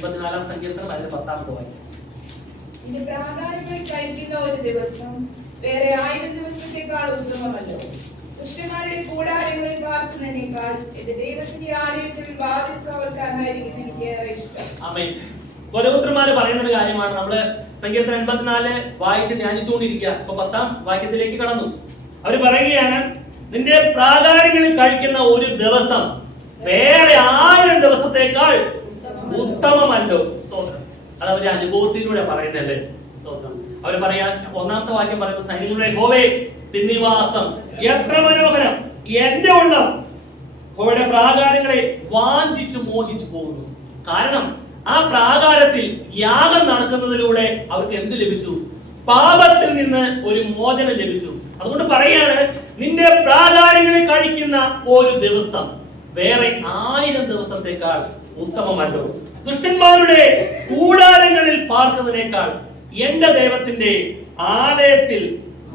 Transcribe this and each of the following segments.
84-ാം സങ്കീർത്തനം അതിന്റെ 10-ാമത്തെ വാക്യം. നിന്റെ പ്രാകാരങ്ങൾ കഴിക്കുന്ന ഒരു ദിവസം വേറെ 1000 ദിവസത്തേക്കാൾ ഉത്തമമല്ലോ. ദുഷ്ടന്മാരുടെ കൂടാരങ്ങളിൽ പാർക്കുന്നതിനേക്കാൾ എന്റെ ദൈവത്തിന്റെ ആലയത്തിൽ വാതിൽ കാവൽക്കാരനായിരിക്കുന്ന എനിക്ക് ഏറെ ഇഷ്ടം. ആമേൻ. ഗോത്രന്മാര് പറയുന്ന ഒരു കാര്യമാണ്. നമ്മള് സങ്കീർത്തനം 84 വായിച്ച് ധ്യാനിച്ചുകൊണ്ടിരിക്കുക. അപ്പൊ 10-ാം വാക്യത്തിലേക്ക് കടന്നു. അവര് പറയുകയാണ്, നിന്റെ പ്രാകാരങ്ങളിൽ കഴിക്കുന്ന ഒരു ദിവസം വേറെ 1000 ദിവസത്തേക്കാൾ ഉത്തമമല്ലോ. സ്തോത്രം. അത് അവര് അനുഭവത്തിലൂടെ പറയുന്നല്ലേ. സ്തോത്രം. അവര് പറയാ 1-ാമത്തെ വാക്യം പറയുന്നത്, സൈന്യങ്ങളുടെ യഹോവേ തിന്നിവാസം എത്ര മനോഹരം, എന്റെ ഉള്ളം യഹോവയുടെ പ്രാകാരങ്ങളെ വാഞ്ചിച്ചു മോഹിച്ചു പോകുന്നു. കാരണം ആ പ്രാകാരത്തിൽ യാഗം നടക്കുന്നതിലൂടെ അവർക്ക് എന്ത് ലഭിച്ചു? പാപത്തിൽ നിന്ന് ഒരു മോചനം ലഭിച്ചു. അതുകൊണ്ട് പറയാണ്, നിന്റെ പ്രാകാരങ്ങളിൽ കഴിക്കുന്ന ഒരു ദിവസം വേറെ 1000 ദിവസത്തേക്കാൾ ഉത്തമമല്ലോ. ദുഷ്ടന്മാരുടെ കൂടാരങ്ങളിൽ പാർക്കുന്നതിനേക്കാൾ എന്റെ ദൈവത്തിന്റെ ആലയത്തിൽ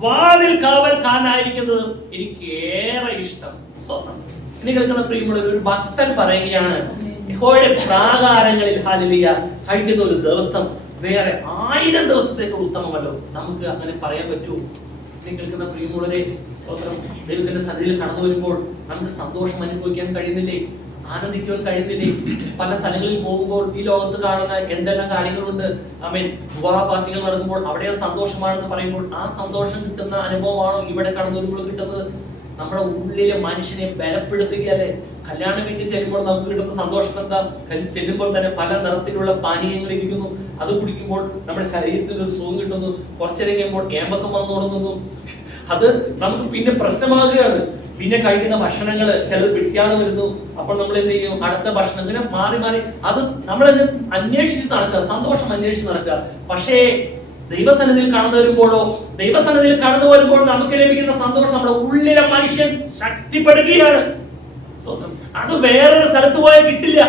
വാതിൽ കാവൽക്കാരനായിരിക്കുന്നത് എനിക്ക് ഏറെ ഇഷ്ടം. സ്വന്തം ഇനി കേൾക്കുന്ന പ്രിയമുള്ള ഒരു ഭക്തൻ പറയുകയാണ്, യഹോവയുടെ പ്രാകാരങ്ങളിൽ ഹല്ലേലൂയ കഴിക്കുന്ന ഒരു ദിവസം വേറെ 1000 ദിവസത്തേക്ക് ഉത്തമമല്ലോ. നമുക്ക് അങ്ങനെ പറയാൻ പറ്റുമോ? കേൾക്കുന്ന പ്രിയമുള്ളവരെ, സ്തോത്രം. ദൈവത്തിന്റെ സന്നിധിയിൽ കടന്നു വരുമ്പോൾ നമുക്ക് സന്തോഷം അനുഭവിക്കാൻ കഴിയുന്നില്ലേ? ആനന്ദിക്കുവാൻ കഴിയുന്നില്ലേ? പല സ്ഥലങ്ങളിൽ പോകുമ്പോൾ ഈ ലോകത്ത് കാണുന്ന എന്തെല്ലാം കാര്യങ്ങളുണ്ട്. ആമേൻ. വിവാഹ പാർട്ടികൾ നടക്കുമ്പോൾ അവിടെ സന്തോഷമാണെന്ന് പറയുമ്പോൾ ആ സന്തോഷം കിട്ടുന്ന അനുഭവമാണോ ഇവിടെ കടന്നു വരുമ്പോൾ കിട്ടുന്നത്? നമ്മുടെ ഉള്ളിലെ മനുഷ്യനെ ബലപ്പെടുത്തുകയല്ലേ. കല്യാണം കഴിഞ്ഞ് ചെല്ലുമ്പോൾ നമുക്ക് കിട്ടുന്ന സന്തോഷം എന്താ? ചെല്ലുമ്പോൾ തന്നെ പല നിറത്തിലുള്ള പാനീയങ്ങൾ ഇരിക്കുന്നു, അത് കുടിക്കുമ്പോൾ നമ്മുടെ ശരീരത്തിൽ ഒരു സുഖം കിട്ടുന്നു. കുറച്ചേരം കഴിയുമ്പോൾ ഏമ്പക്കം വന്നു തുടങ്ങുന്നു. അത് നമുക്ക് പിന്നെ പ്രശ്നമാകുകയാണ്. പിന്നെ കഴിക്കുന്ന ഭക്ഷണങ്ങൾ ചിലത് പിടിക്കാതെ വരുന്നു. അപ്പോൾ നമ്മൾ എന്ത് ചെയ്യും? അടുത്ത ഭക്ഷണം ഇങ്ങനെ മാറി മാറി അത് നമ്മളെന്നെ അന്വേഷിച്ച് നടക്കുക, സന്തോഷം അന്വേഷിച്ച് നടക്കുക. പക്ഷേ ദൈവസന്നിധിയിൽ കടന്നു വരുമ്പോഴോ, ദൈവസന്നിധിയിൽ കടന്നു വരുമ്പോൾ നമുക്ക് ലഭിക്കുന്ന സന്തോഷം നമ്മുടെ ഉള്ളിലെ മനുഷ്യൻ ശക്തിപ്പെടുകയാണ്. അത് വേറൊരു സ്ഥലത്ത് പോയാൽ കിട്ടില്ല.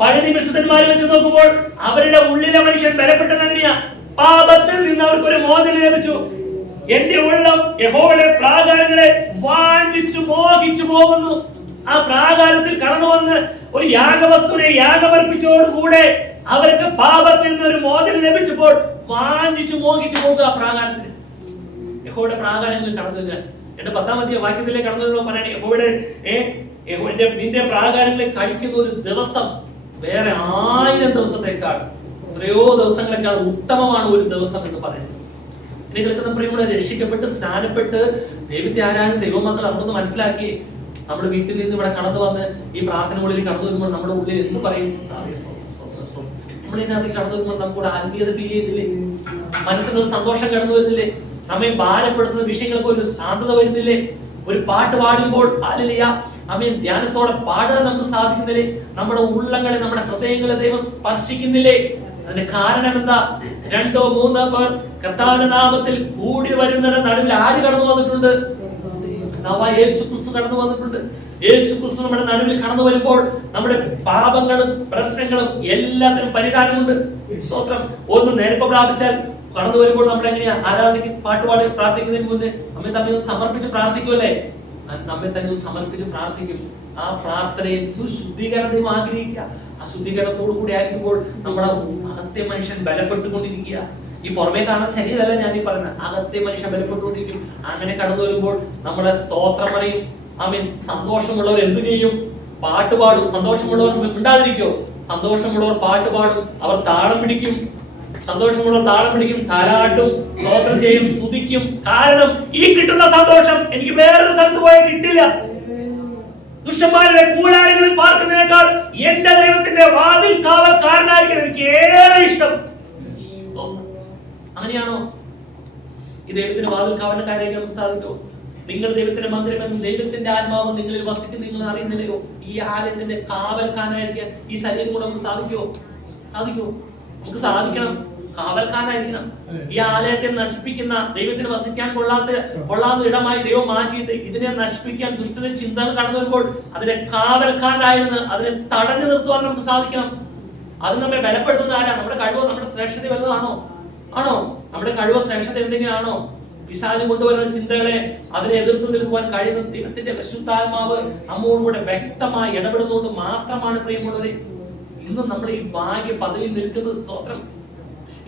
പഴയ നിമിഷന്മാരെ വെച്ച് നോക്കുമ്പോൾ അവരുടെ ഉള്ളിലെ മനുഷ്യൻ ബലപ്പെട്ടത് എങ്ങനെയാ? പാപത്തിൽ നിന്ന് അവർക്കൊരു മോചനം ലഭിച്ചു. എന്റെ ഉള്ളം യഹോവയുടെ പ്രാകാരങ്ങളെ വാഞ്ചിച്ചു മോഹിച്ചു പോകുന്നു. ആ പ്രാകാരത്തിൽ കടന്നു വന്ന് ഒരു യാഗവസ്തുവിനെ യാഗമർപ്പിച്ചോടുകൂടെ അവർക്ക് പാപത്തിൽ നിന്ന് ഒരു മോചനം ലഭിച്ചപ്പോൾ വാഞ്ചിച്ചു മോഹിച്ചു പോകുക. ആ പ്രാകാരത്തിൽ യഹോവയുടെ പ്രാകാരങ്ങളിൽ കടന്നു വരിക. എന്റെ 10-ാം വാക്യത്തിലേക്ക് കടന്നു വരുമ്പോൾ പറയണേ, യഹോവയുടെ നിന്റെ പ്രാകാരങ്ങളിൽ കഴിക്കുന്ന ഒരു ദിവസം വേറെ 1000 ദിവസത്തേക്കാൾ, എത്രയോ ദിവസങ്ങളെക്കാൾ ഉത്തമമാണ് ഒരു ദിവസം എന്ന് പറയുന്നത്. എന്നെ കേൾക്കുന്ന പ്രിയമുള്ള, രക്ഷിക്കപ്പെട്ട് സ്നാനപ്പെട്ട് ദൈവത്തെ ആരാധന ദൈവമക്കൾ നമ്മളൊന്ന് മനസ്സിലാക്കി നമ്മുടെ വീട്ടിൽ നിന്ന് ഇവിടെ കടന്നു വന്ന് ഈ പ്രാർത്ഥന ഉള്ളിൽ കടന്നു വരുമ്പോൾ നമ്മുടെ ഉള്ളിൽ എന്ത് പറയും? നമ്മളിതിനകത്ത് കടന്നു വരുമ്പോൾ നമുക്കൂടെ ആത്മീയത ഫീൽ ചെയ്യുന്നില്ലേ? മനസ്സിനൊരു സന്തോഷം കടന്നു വരുന്നില്ലേ? നമ്മെ ഭാരപ്പെടുത്തുന്ന വിഷയങ്ങൾക്ക് ഒരു ശാന്തത വരുന്നില്ലേ? ഒരു പാട്ട് പാടുമ്പോൾ ഹല്ലേലൂയ ആമേൻ ധ്യാനത്തോടെ പാടാൻ നമുക്ക് സാധിക്കുന്നില്ലേ? നമ്മുടെ ഉള്ളങ്ങളെ, നമ്മുടെ ഹൃദയങ്ങളെ ദൈവം സ്പർശിക്കുന്നില്ലേ? അതിന്റെ കാരണം എന്താ? 2-3 പേർ കർത്താവിന്റെ നാമത്തിൽ കൂടി വരുന്നതിന്റെ നടുവിൽ ആര് കടന്നു വന്നിട്ടുണ്ട്? യേശു ക്രിസ്തു കടന്നു വന്നിട്ടുണ്ട്. യേശു ക്രിസ്തു നമ്മുടെ നടുവിൽ കടന്നു വരുമ്പോൾ നമ്മുടെ പാപങ്ങളും പ്രശ്നങ്ങളും എല്ലാത്തിനും പരിഹാരമുണ്ട്. സ്തോത്രം. ഒന്ന് നേരത്തെ പ്രാപിച്ചാൽ കടന്നു വരുമ്പോൾ നമ്മൾ എങ്ങനെയാ ആരാധിക്കും? പാട്ടുപാടി പ്രാർത്ഥിക്കുന്നതിന് മുന്നേ നമ്മെ തമ്മിൽ സമർപ്പിച്ച് പ്രാർത്ഥിക്കുമല്ലേ? നമ്മെ തന്നെ സമർപ്പിച്ച് പ്രാർത്ഥിക്കും. ആ പ്രാർത്ഥനയിൽ ശുദ്ധീകരണം ആഗ്രഹിക്കുക. ആ ശുദ്ധീകരണത്തോടു കൂടി ആയിരിക്കുമ്പോൾ നമ്മുടെ അകത്തെ മനുഷ്യൻ ബലപ്പെട്ടുകൊണ്ടിരിക്കുക. ഈ പുറമേ കാണുന്ന ശരീരമല്ല ഞാൻ ഈ പറയുന്നത്, അകത്തെ മനുഷ്യൻ ബലപ്പെട്ടുകൊണ്ടിരിക്കും. അങ്ങനെ കടന്നു വരുമ്പോൾ നമ്മുടെ സ്തോത്രം പറയും. ആമേൻ. സന്തോഷമുള്ളവർ എന്ത് ചെയ്യും? പാട്ടുപാടും. സന്തോഷമുള്ളവർ മിണ്ടാതിരിക്കോ? സന്തോഷമുള്ളവർ പാട്ടുപാടും, അവർ താളം പിടിക്കും. സന്തോഷമുള്ളവർ താളം പിടിക്കും, താരാട്ടും, സ്തോത്രം ചെയ്യും, സ്തുതിക്കും. കാരണം ഈ കിട്ടുന്ന സന്തോഷം എനിക്ക് വേറൊരു സ്ഥലത്ത് പോയാൽ കിട്ടില്ല. ദുഷ്ടന്മാരുടെ കൂടാരങ്ങളിൽ പാർക്കുന്നതിനേക്കാൾ എന്റെ ദൈവത്തിന്റെ വാതിൽ കാവൽക്കാരനായിരിക്കും എനിക്ക് ഏറെ ഇഷ്ടം. അങ്ങനെയാണോ? ഈ ദൈവത്തിന്റെ വാതിൽ കാവൽക്കാരനായിരിക്കും നമുക്ക് സാധിക്കോ? നിങ്ങൾ ദൈവത്തിന്റെ മന്ദിരമെന്നും ദൈവത്തിന്റെ ആത്മാവ് നിങ്ങളിൽ വസിക്കും നിങ്ങൾ അറിയുന്നില്ലയോ? ഈ ആലയത്തിന്റെ കാവൽക്കാരനായിരിക്കാൻ ഈ ശരീരം കൂടെ നമുക്ക് സാധിക്കോ? നമുക്ക് സാധിക്കണം. കാവൽക്കാരനായിരിക്കണം. ഈ ആലയത്തെ നശിപ്പിക്കുന്ന, ദൈവത്തിന് വസിക്കാൻ കൊള്ളാത്ത ഇടമായി ദൈവം മാറ്റിയിട്ട് ഇതിനെ നശിപ്പിക്കാൻ ദുഷ്ടന്റെ ചിന്തകൾ കടന്നു വരുമ്പോൾ അതിനെ കാവൽക്കാരനായിരുന്നു അതിനെ തടഞ്ഞു നിർത്തുവാൻ നമുക്ക് സാധിക്കണം. അത് നമ്മെ ബലപ്പെടുത്തുന്ന ആരാ? നമ്മുടെ കഴിവോ നമ്മുടെ ശ്രേഷ്ഠത വലുതാണോ? നമ്മുടെ കഴിവോ ശ്രേഷ്ഠത എന്തെങ്കിലും ആണോ? പിശാച് കൊണ്ടുവരുന്ന ചിന്തകളെ അതിനെ എതിർത്ത് നിൽക്കുവാൻ കഴിയുന്ന ദൈവത്തിന്റെ പരിശുദ്ധാത്മാവ് നമ്മോടുകൂടെ വ്യക്തമായി ഇടപെടുന്നതുകൊണ്ട് മാത്രമാണ് പ്രിയമുള്ളവരെ ഈ ഇന്നും നമ്മൾ ഈ ഭാഗ്യ പദവിയിൽ നിൽക്കുന്നത് സ്തോത്രം.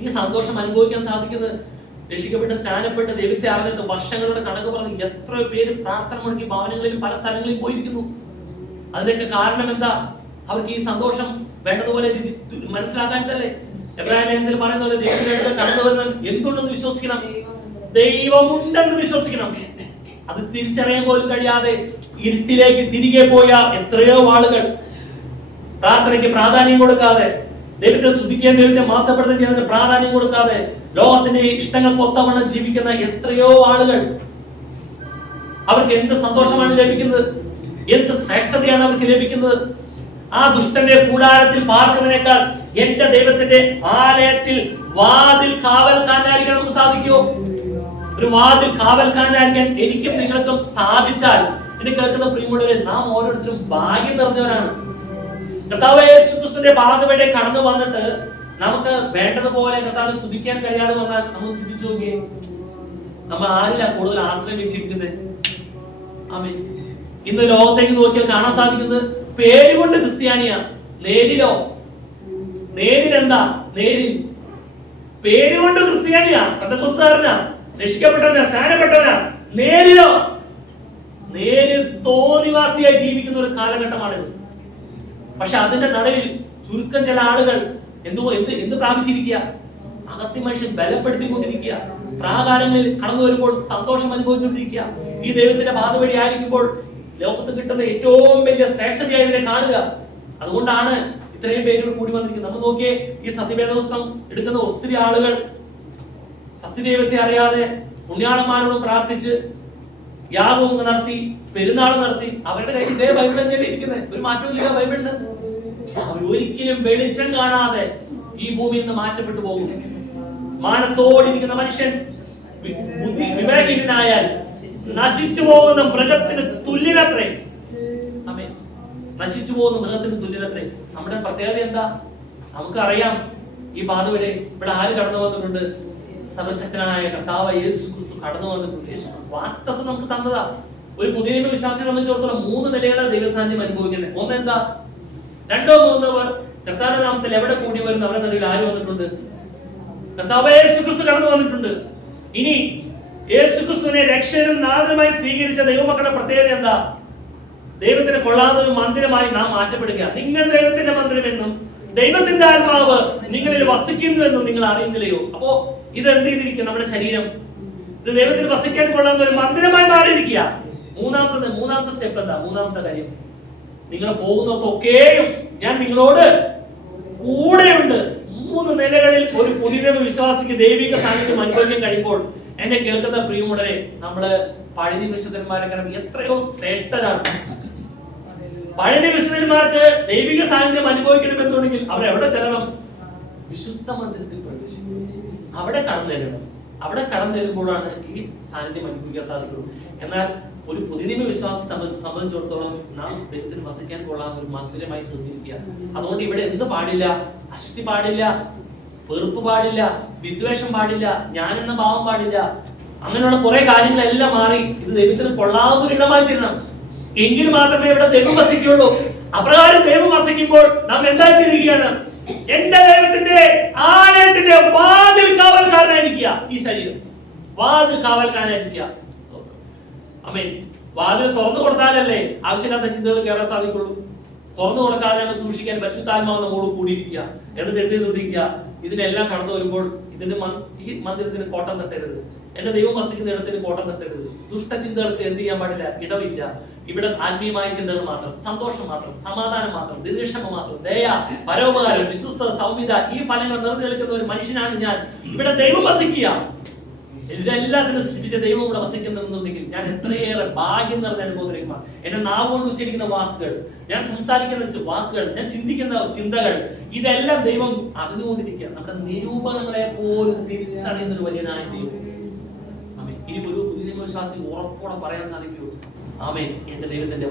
ഈ സന്തോഷം അനുഭവിക്കാൻ സാധിക്കുന്നത് രക്ഷിക്കപ്പെട്ട് സ്നാനപ്പെട്ട് ദൈവത്തെ അറിഞ്ഞിട്ട് വർഷങ്ങളുടെ കണക്ക് പറഞ്ഞ് എത്ര പേര് പ്രാർത്ഥന മുടക്കി ഭവനങ്ങളിലും പല സ്ഥലങ്ങളിലും പോയിരിക്കുന്നു. അതിനൊക്കെ കാരണം എന്താ? അവർക്ക് ഈ സന്തോഷം വേണ്ടതുപോലെ മനസ്സിലാക്കാനിട്ടല്ലേ. എബ്രായ ലേഖനത്തിൽ പറയുന്ന പോലെ ദൈവത്തിലേക്ക് കടന്നു വരുന്നത് എന്തുണ്ടെന്ന് വിശ്വസിക്കണം, ദൈവമുണ്ടെന്ന് വിശ്വസിക്കണം. അത് തിരിച്ചറിയാൻ പോലും കഴിയാതെ ഇരുട്ടിലേക്ക് തിരികെ പോയ എത്രയോ ആളുകൾ, പ്രാർത്ഥനയ്ക്ക് പ്രാധാന്യം കൊടുക്കാതെ, ദൈവത്തെ സ്തുതിക്കാൻ ദൈവത്തെ മഹത്വപ്പെടുത്തുകയും ചെയ്യുന്നതിന് പ്രാധാന്യം കൊടുക്കാതെ ലോകത്തിന്റെ ഇഷ്ടങ്ങൾക്ക് ഒത്തവണ്ണം ജീവിക്കുന്ന എത്രയോ ആളുകൾ, അവർക്ക് എന്ത് സന്തോഷമാണ് ലഭിക്കുന്നത്, എന്ത് ശ്രേഷ്ഠതയാണ് അവർക്ക് ലഭിക്കുന്നത്. ആ ദുഷ്ടന്റെ കൂടാരത്തിൽ പാർക്കുന്നതിനേക്കാൾ എന്റെ ദൈവത്തിന്റെ ആലയത്തിൽ വാതിൽ കാവൽക്കാരനായിരിക്കാൻ നമുക്ക് സാധിക്കുമോ? ഒരു വാതിൽ കാവൽക്കാരനായിരിക്കാൻ എനിക്കും നിങ്ങൾക്കും സാധിച്ചാൽ, എന്നെ കേൾക്കുന്ന പ്രിയമുള്ളവരെ, നാം ഓരോരുത്തരും ഭാഗ്യം നിറഞ്ഞവരാണ്. കർത്താവ് യേശു ക്രിസ്തുവിന്റെ പാദവഴി കടന്നു വന്നിട്ട് നമുക്ക് വേണ്ടതുപോലെ കർത്താവിനെ സ്തുതിക്കാൻ കഴിയാതെ വന്നാൽ നമ്മൾ ചിന്തിച്ചു നോക്കിയേ, നമ്മൾ ആരിലാണ് കൂടുതൽ ആശ്രയം വെച്ചിരിക്കുന്നത്? ആമേൻ. ഇന്ന് ലോകത്തേക്ക് നോക്കിയാൽ കാണാൻ സാധിക്കുന്നത് പേരുകൊണ്ട് ക്രിസ്ത്യാനിയാ. നേരിലോ? നേരിലെന്താ? നേരിൽ പേരുകൊണ്ട് ക്രിസ്ത്യാനിയാ, പെന്തക്കോസ്തുകാരനാ, രക്ഷിക്കപ്പെട്ടവനാ, സ്നാനപ്പെട്ടവനാ. നേരിലോ? നേരിൽ തോന്നിവാസിയായി ജീവിക്കുന്ന ഒരു കാലഘട്ടമാണിത്. പക്ഷെ അതിന്റെ നടുവിൽ ചുരുക്കം ചില ആളുകൾ എന്ത് പ്രാപിച്ചിരിക്കുക? അകത്തി മനുഷ്യൻ ബലപ്പെടുത്തിക്കൊണ്ടിരിക്കുക. പ്രാകാരങ്ങളിൽ കടന്നു വരുമ്പോൾ സന്തോഷം അനുഭവിച്ചുകൊണ്ടിരിക്കുക. ഈ ദൈവത്തിന്റെ പാതവഴി ആയിരിക്കുമ്പോൾ ലോകത്ത് കിട്ടുന്ന ഏറ്റവും വലിയ ശ്രേഷ്ഠതയായി ഇതിനെ കാണുക. അതുകൊണ്ടാണ് ഇത്രയും പേര് കൂടി വന്നിരിക്കുന്നത്. നമ്മൾ നോക്കിയേ, ഈ സത്യവേദപുസ്തകം എടുക്കുന്ന ഒത്തിരി ആളുകൾ സത്യദൈവത്തെ അറിയാതെ പുണ്യാളന്മാരോട് പ്രാർത്ഥിച്ച് യാഗവും നടത്തി പെരുന്നാൾ നടത്തി. അവരുടെ കയ്യിൽ ഇതേ ബൈബിൾ തന്നെയല്ലേ ഇരിക്കുന്നത്, ഒരു മാറ്റമില്ല ബൈബിളിന്. ഒരിക്കലും വെളിച്ചം കാണാതെ ഈ ഭൂമിയിൽ നിന്ന് മാറ്റപ്പെട്ടു പോകും. മാനത്തോടിരിക്കുന്ന മനുഷ്യൻ വിവേകീനായാൽ നശിച്ചു പോകുന്ന മൃഗത്തിന് തുല്യനത്രേ. ആമേൻ. നശിച്ചു പോകുന്ന മൃഗത്തിന് തുല്യനത്രേ. നമ്മുടെ പ്രത്യേകത എന്താ? നമുക്കറിയാം, ഈ പാതവരെ ഇവിടെ ആര് കടന്നു വന്നിട്ടുണ്ട്? സർവശക്തനായ കർത്താവ് യേശു ക്രിസ്തു കടന്നു വന്നിട്ടുണ്ട്. യേശു വാഗ്ദത്തം നമുക്ക് തന്നതാ. ഒരു പുതിയ നിയമ വിശ്വാസിയെ സംബന്ധിച്ചിടത്തോളം 3 നിലകളാണ് ദൈവസാന്നിധ്യം അനുഭവിക്കുന്നത്. ഒന്നെന്താ? 2 3 പേർ കർത്താവിന്റെ നാമത്തിൽ എവിടെ കൂടി വരുന്നു അവരുടെ നടുവിൽ ആര് വന്നിട്ടുണ്ട്? കർത്താവ് യേശു ക്രിസ്തു കടന്നു വന്നിട്ടുണ്ട്. ഇനി യേശു ക്രിസ്തുവിനെ രക്ഷകനും നാഥനുമായി സ്വീകരിച്ച ദൈവമക്കളുടെ പ്രത്യേകത എന്താ? ദൈവത്തിന് കൊള്ളാവുന്ന ഒരു മന്ദിരമായി നാം മാറ്റപ്പെടുക. നിങ്ങൾ ദൈവത്തിന്റെ മന്ദിരമെന്നും ദൈവത്തിന്റെ ആത്മാവ് നിങ്ങളിൽ വസിക്കുന്നുവെന്നും നിങ്ങൾ അറിയുന്നില്ലയോ? അപ്പോ ഇത് എന്ത് ചെയ്തിരിക്കുക? നമ്മുടെ ശരീരം ഇത് ദൈവത്തിന് വസിക്കാൻ കൊള്ളാവുന്ന ഒരു മന്ദിരമായി മാറിയിരിക്കുക. മൂന്നാമത്തെ സ്റ്റെപ്പ് എന്താ? മൂന്നാമത്തെ കാര്യം, നിങ്ങൾ പോകുന്നതൊക്കെയും ഞാൻ നിങ്ങളോട് കൂടെയുണ്ട്. 3 നിലകളിൽ ഒരു പുതിയ വിശ്വാസിക്ക് ദൈവിക സാന്നിധ്യം അനുഭവിക്കാൻ കഴിയുമ്പോൾ, എന്നെ കേൾക്കുന്ന പ്രിയമുള്ളവരെ, നമ്മള് പഴയ വിശുദ്ധന്മാരെക്കാളും എത്രയോ ശ്രേഷ്ഠരാണ്. പഴയ വിശുദ്ധന്മാർക്ക് ദൈവിക സാന്നിധ്യം അനുഭവിക്കണമെന്നുണ്ടെങ്കിൽ അവരെവിടെ ചെല്ലണം? വിശുദ്ധ മന്ദിരത്തിൽ പ്രവേശിക്കും. അവിടെ കടന്നു തരണം. അവിടെ കടന്നു തരുമ്പോഴാണ് ഈ സാന്നിധ്യം അനുഭവിക്കാൻ സാധിക്കുള്ളൂ. എന്നാൽ ഒരു പുതിയ വിശ്വാസത്തെ സംബന്ധിച്ചിടത്തോളം നാം ദൈവത്തിന് വസിക്കാൻ കൊള്ളാവുന്ന ഒരു മന്ദിരമായി തീർന്നിരിക്കുക. അതുകൊണ്ട് ഇവിടെ എന്ത് പാടില്ല? അശുദ്ധി പാടില്ല, വെറുപ്പ് പാടില്ല, വിദ്വേഷം പാടില്ല, ഞാനെന്ന ഭാവം പാടില്ല. അങ്ങനെയുള്ള കുറെ കാര്യങ്ങളെല്ലാം മാറി ഇത് ദൈവത്തിന് കൊള്ളാവുന്ന ഒരു ഇടമായി തീരണം. എങ്കിൽ മാത്രമേ ഇവിടെ ദൈവം വസിക്കുകയുള്ളൂ. അപ്രകാരം ദൈവം വസിക്കുമ്പോൾ നാം എന്തായിട്ടിരിക്കുകയാണ്? എന്റെ ദൈവത്തിന്റെ ആലയത്തിന്റെ വാതിൽ കാവൽക്കാരനായിരിക്കുക. ഈ ശരീരം വാതിൽ കാവൽക്കാരനായിരിക്കുക. ആമേൻ. വാതിൽ തുറന്നു കൊടുത്താലല്ലേ ആവശ്യമില്ലാത്ത ചിന്തകൾ കയറാൻ സാധിക്കുള്ളൂ. തുറന്നു കൊടുക്കാതെ സൂക്ഷിക്കാൻ പരിശുദ്ധാത്മാവ് നമ്മോട് കൂടിയിരിക്കുക. എന്നിട്ട് എന്ത് ചെയ്തുകൊണ്ടിരിക്കുക? ഇതിനെല്ലാം കടന്നു വരുമ്പോൾ ഈ മന്ദിരത്തിന് കോട്ടം തട്ടരുത്. എന്റെ ദൈവം വസിക്കുന്ന ഇടത്തിന് കോട്ടം തട്ടരുത്. ദുഷ്ടചിന്തകൾക്ക് എന്ത് ചെയ്യാൻ പാടില്ല? ഇടവില്ല. ഇവിടെ ആത്മീയമായ ചിന്തകൾ മാത്രം, സന്തോഷം മാത്രം, സമാധാനം മാത്രം, ദീർഘക്ഷമ മാത്രം, ദയ, പരോപകാരം, വിശ്വസ്ത, സൗമ്യത, ഈ ഫലങ്ങൾ നിറഞ്ഞു നിൽക്കുന്ന ഒരു മനുഷ്യനാണ് ഞാൻ. ഇവിടെ ദൈവം വസിക്കുക. എല്ലാത്തിനും സൃഷ്ടിച്ച ദൈവം ഇവിടെ വസിക്കുന്നുണ്ടെങ്കിൽ ഞാൻ എത്രയേറെ ഭാഗ്യം നിറഞ്ഞ അനുഭവത്തിലേക്ക്. എന്റെ നാവുകൊണ്ട് ഉച്ചരിക്കുന്ന വാക്കുകൾ, ഞാൻ സംസാരിക്കുന്ന വാക്കുകൾ, ഞാൻ ചിന്തിക്കുന്ന ചിന്തകൾ, ഇതെല്ലാം ദൈവം അറിഞ്ഞുകൊണ്ടിരിക്കുക. നമ്മുടെ നിരൂപണങ്ങളെ പോലും തിരിച്ചറിയുന്ന ഒരു വലിയനായ ദൈവം. ആമേൻ. ഇനി ഒരു പുതിയ വിശ്വാസി ഉറപ്പോടെ പറയാൻ സാധിക്കൂ, ആമേൻ, എന്റെ ദൈവത്തിന്റെ